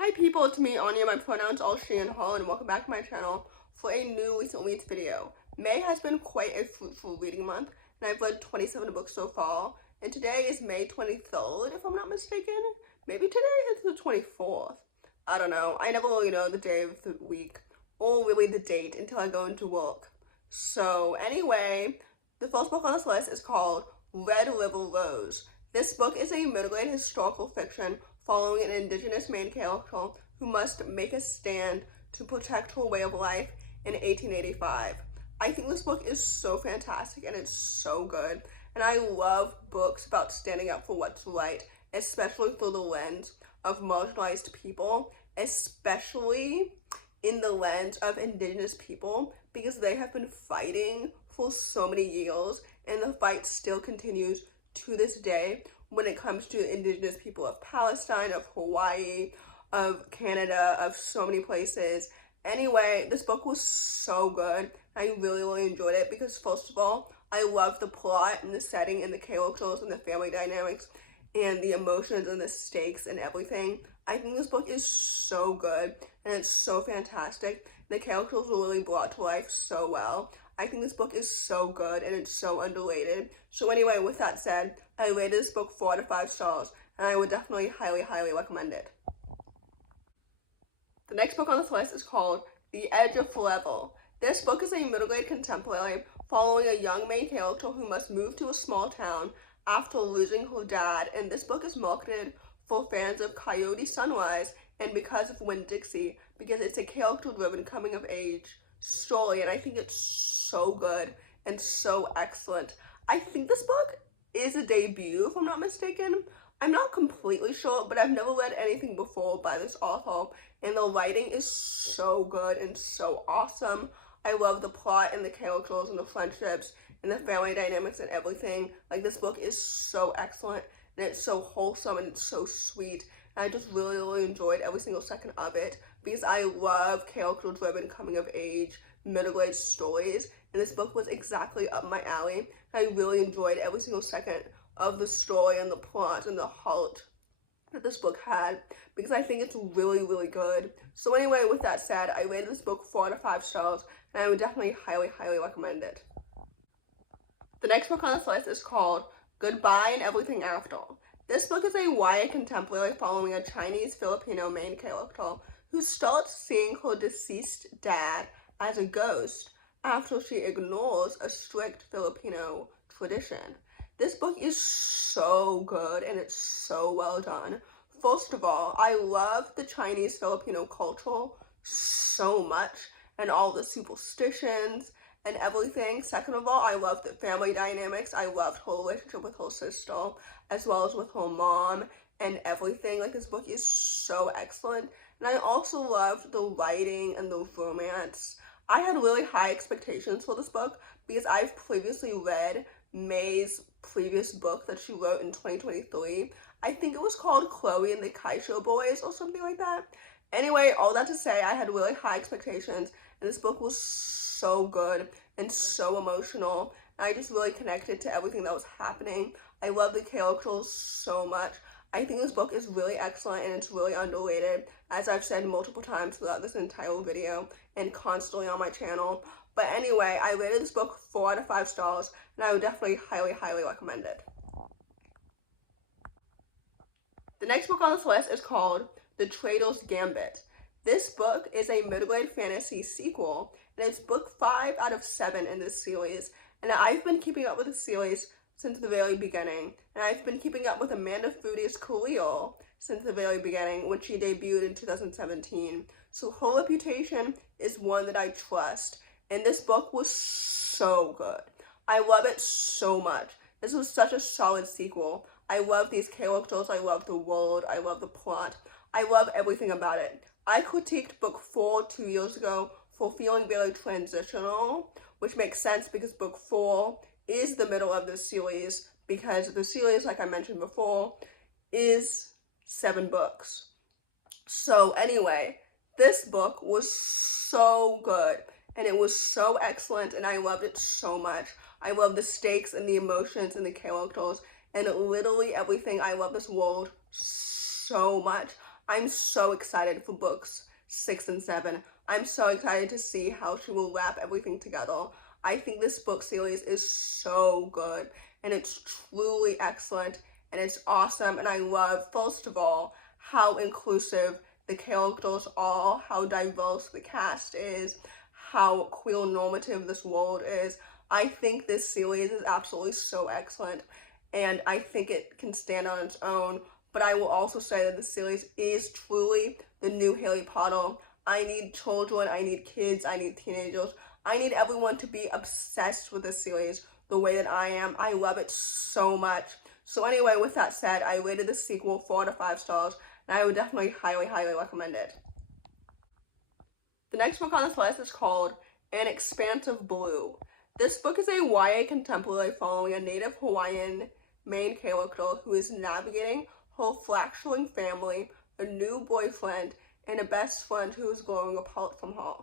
Hi people, it's me, Anja. My pronouns all she and her, and welcome back to my channel for a new recent reads video. May has been quite a fruitful reading month, and I've read 27 books so far, and today is May 23rd, if I'm not mistaken. Maybe today is the 24th. I don't know. I never really know the day of the week, or really the date, until I go into work. So anyway, the first book on this list is called Red River Rose. This book is a middle-grade historical fiction following an indigenous main character who must make a stand to protect her way of life in 1885. I think this book is so fantastic and it's so good, and I love books about standing up for what's right, especially through the lens of marginalized people, especially in the lens of indigenous people, because they have been fighting for so many years and the fight still continues to this day when it comes to indigenous people of Palestine, of Hawaii, of Canada, of so many places. Anyway, this book was so good. I really enjoyed it because, first of all, I love the plot and the setting and the characters and the family dynamics and the emotions and the stakes and everything. I think this book is so good and it's so fantastic. The characters were really brought to life so well. I think this book is so good and it's so underrated. So anyway, with that said, I rated this book 4 out of 5 stars, and I would definitely highly recommend it. The next book on this list is called The Edge of Forever. This book is a middle-grade contemporary following a young main character who must move to a small town after losing her dad, and this book is marketed for fans of Coyote Sunrise and Because of Winn-Dixie, because it's a character-driven coming-of-age story, and I think it's so good and so excellent. I think this book is a debut, if I'm not mistaken. I'm not completely sure, but I've never read anything before by this author, and the writing is so good and so awesome. I love the plot and the characters and the friendships and the family dynamics and everything. Like, this book is so excellent, and it's so wholesome and it's so sweet, and I just really enjoyed every single second of it because I love character-driven coming-of-age middle-aged stories, and this book was exactly up my alley. I really enjoyed every single second of the story and the plot and the heart that this book had because I think it's really good. So anyway, with that said, I rated this book 4 out of 5 stars, and I would definitely highly recommend it. The next book on this list is called Goodbye and Everything After. This book is a YA contemporary following a Chinese-Filipino main character who starts seeing her deceased dad as a ghost after she ignores a strict Filipino tradition. This book is so good and it's so well done. First of all, I love the Chinese-Filipino culture so much and all the superstitions and everything. Second of all, I love the family dynamics. I loved her relationship with her sister as well as with her mom and everything. Like, this book is so excellent. And I also loved the writing and the romance. I had really high expectations for this book because I've previously read May's previous book that she wrote in 2023. I think it was called Chloe and the Kaisho Boys or something like that. Anyway, all that to say, I had really high expectations, and this book was so good and so emotional. I just really connected to everything that was happening. I love the characters so much. I think this book is really excellent and it's really underrated, as I've said multiple times throughout this entire video and constantly on my channel. But anyway, I rated this book 4 out of 5 stars, and I would definitely highly recommend it. The next book on this list is called The Traitor's Gambit. This book is a middle-grade fantasy sequel, and it's book 5 out of 7 in this series, and I've been keeping up with the series since the very beginning, and I've been keeping up with Amanda Foody's career since the very beginning when she debuted in 2017. So her reputation is one that I trust, and this book was so good. I love it so much. This was such a solid sequel. I love these characters, I love the world, I love the plot. I love everything about it. I critiqued book 4 2 years ago for feeling very transitional, which makes sense because book 4 is the middle of this series, because the series, like I mentioned before, is 7 books. So anyway, this book was so good and it was so excellent and I loved it so much. I love the stakes and the emotions and the characters and literally everything. I love this world so much. I'm so excited for books 6 and 7. I'm so excited to see how she will wrap everything together. I think this book series is so good, and it's truly excellent, and it's awesome, and I love, first of all, how inclusive the characters are, how diverse the cast is, how queer normative this world is. I think this series is absolutely so excellent, and I think it can stand on its own. But I will also say that the series is truly the new Harry Potter. I need children, I need kids, I need teenagers, I need everyone to be obsessed with this series the way that I am. I love it so much. So anyway, with that said, I rated the sequel 4 out of 5 stars, and I would definitely highly, highly recommend it. The next book on this list is called An Expanse of Blue. This book is a YA contemporary following a native Hawaiian main character who is navigating her fracturing family, a new boyfriend, and a best friend who is growing apart from her.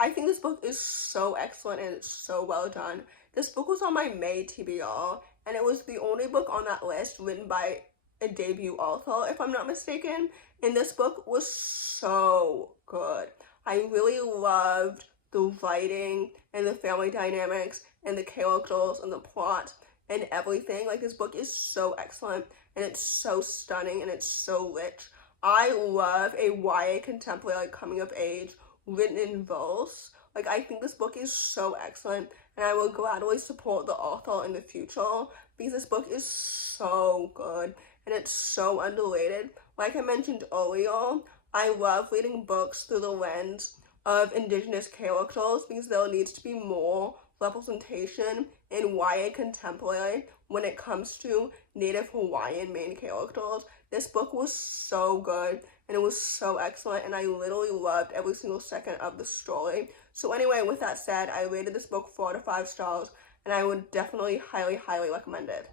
I think this book is so excellent and it's so well done. This book was on my May TBR, and it was the only book on that list written by a debut author, if I'm not mistaken, and this book was so good. I really loved the writing and the family dynamics and the characters and the plot and everything. Like, this book is so excellent, and it's so stunning, and it's so rich. I love a YA contemporary, like, coming of age written in verse. Like, I think this book is so excellent, and I will gladly support the author in the future because this book is so good and it's so underrated. Like I mentioned earlier, I love reading books through the lens of Indigenous characters because there needs to be more representation in YA contemporary when it comes to Native Hawaiian main characters. This book was so good and it was so excellent, and I literally loved every single second of the story. So anyway, with that said, I rated this book 4 out of 5 stars, and I would definitely highly, highly recommend it.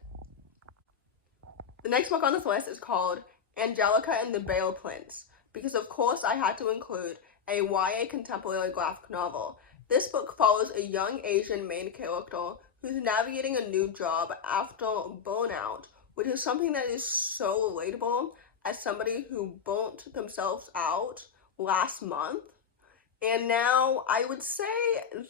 The next book on this list is called Angelica and the Bear Prince, because of course I had to include a YA contemporary graphic novel. This book follows a young Asian main character who's navigating a new job after burnout, which is something that is so relatable as somebody who burnt themselves out last month. And now I would say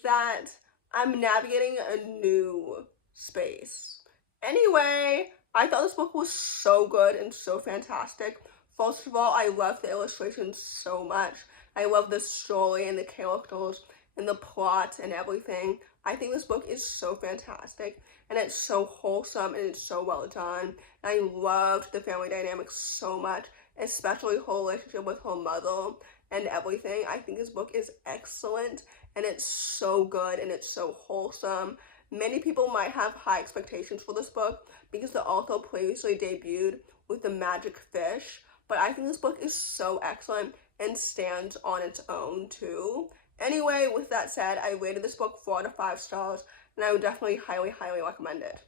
that I'm navigating a new space. Anyway, I thought this book was so good and so fantastic. First of all, I love the illustrations so much. I love the story and the characters and the plot and everything. I think this book is so fantastic, and it's so wholesome, and it's so well done. And I loved the family dynamics so much, especially her relationship with her mother and everything. I think this book is excellent, and it's so good, and it's so wholesome. Many people might have high expectations for this book because the author previously debuted with The Magic Fish, but I think this book is so excellent and stands on its own too. Anyway, with that said, I rated this book 4 out of 5 stars, and I would definitely highly, highly recommend it.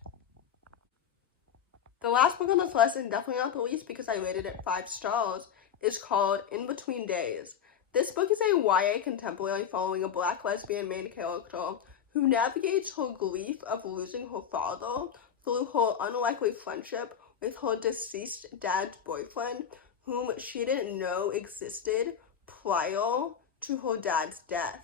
The last book on this list, and definitely not the least because I rated it 5 stars, is called In Between Days. This book is a YA contemporary following a Black lesbian main character who navigates her grief of losing her father through her unlikely friendship with her deceased dad's boyfriend, whom she didn't know existed prior to her dad's death.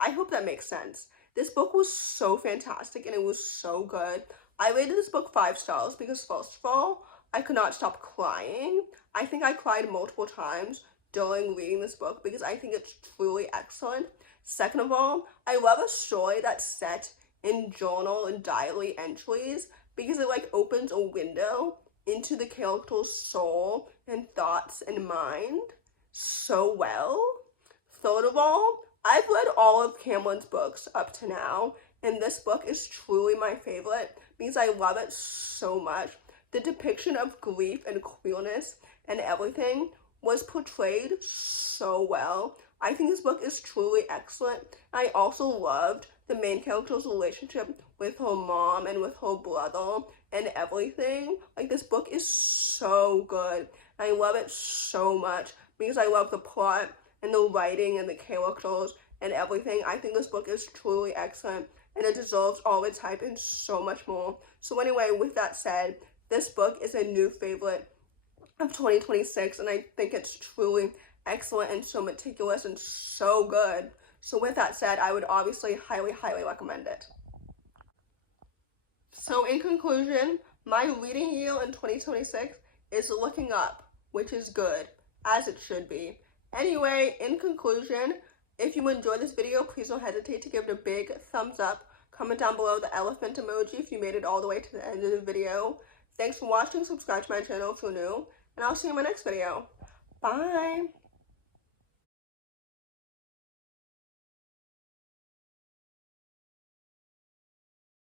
I hope that makes sense. This book was so fantastic and it was so good. I rated this book 5 stars because, first of all, I could not stop crying. I think I cried multiple times during reading this book because I think it's truly excellent. Second of all, I love a story that's set in journal and diary entries because it opens a window into the character's soul and thoughts and mind so well. Third of all, I've read all of Camryn's books up to now, and this book is truly my favorite because I love it so much. The depiction of grief and queerness and everything was portrayed so well. I think this book is truly excellent. I also loved the main character's relationship with her mom and with her brother and everything. This book is so good. I love it so much because I love the plot and the writing and the characters and everything. I think this book is truly excellent and it deserves all its hype and so much more. So anyway, with that said, this book is a new favorite of 2026, and I think it's truly excellent and so meticulous and so good. So with that said, I would obviously highly, highly recommend it. So in conclusion, my reading yield in 2026 is looking up, which is good, as it should be. Anyway, in conclusion, if you enjoyed this video, please don't hesitate to give it a big thumbs up. Comment down below the elephant emoji if you made it all the way to the end of the video. Thanks for watching, subscribe to my channel if you're new, and I'll see you in my next video. Bye!